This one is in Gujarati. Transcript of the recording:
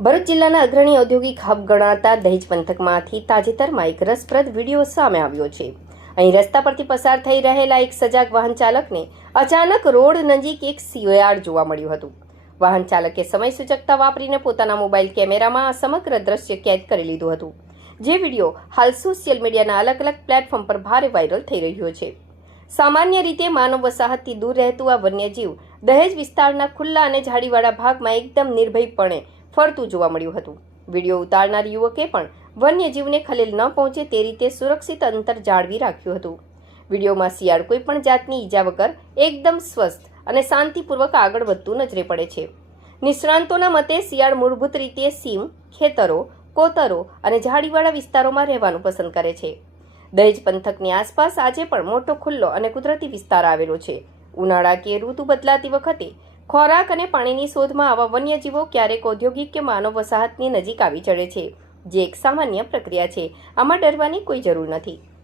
ભરૂચ જિલ્લાના અગ્રણી ઔદ્યોગિક હબ ગણાતા દહેજ પંથકમાંથી તાજેતરમાં એક રસપ્રદ વિડીયો સામે આવ્યો છે। અહીં રસ્તા પરથી પસાર થઈ રહેલા એક સજાગ વાહન ચાલકને અચાનક રોડ નજીક એક શિયાળ જોવા મળ્યું હતું। વાહન ચાલકે સમય સૂચકતા વાપરીને પોતાના મોબાઈલ કેમેરામાં આ સમગ્ર દ્રશ્ય કેદ કરી લીધું હતું, જે વિડીયો હાલ સોશિયલ મીડિયાના અલગ અલગ પ્લેટફોર્મ પર ભારે વાયરલ થઈ રહ્યો છે। સામાન્ય રીતે માનવ વસાહતથી દૂર રહેતું આ વન્યજીવ દહેજ વિસ્તારના ખુલ્લા અને ઝાડીવાળા ભાગમાં એકદમ નિર્ભયપણે ફરતું જોવા મળ્યું હતું। વિડીયો ઉતારનાર યુવકે પણ વન્યજીવને ખલેલ ન પહોંચે તે રીતે સુરક્ષિત અંતર જાળવી રાખ્યું હતું। વિડીયોમાં શિયાળ કોઈ પણ જાતની ઈજા વગર એકદમ સ્વસ્થ અને શાંતિપૂર્વક આગળ વધતું નજરે પડે છે। નિષ્ણાંતોના મતે શિયાળ મૂળભૂત રીતે સીમ, ખેતરો, કોતરો અને ઝાડીવાળા વિસ્તારોમાં રહેવાનું પસંદ કરે છે। દહેજ પંથકની આસપાસ આજે પણ મોટો ખુલ્લો અને કુદરતી વિસ્તાર આવેલો છે। ઉનાળા કે ઋતુ બદલાતી વખતે ખોરાક અને પાણીની શોધમાં આવા વન્યજીવો ક્યારેક ઔદ્યોગિક કે માનવ વસાહતની નજીક આવી ચડે છે, જે એક સામાન્ય પ્રક્રિયા છે। આમાં ડરવાની કોઈ જરૂર નથી।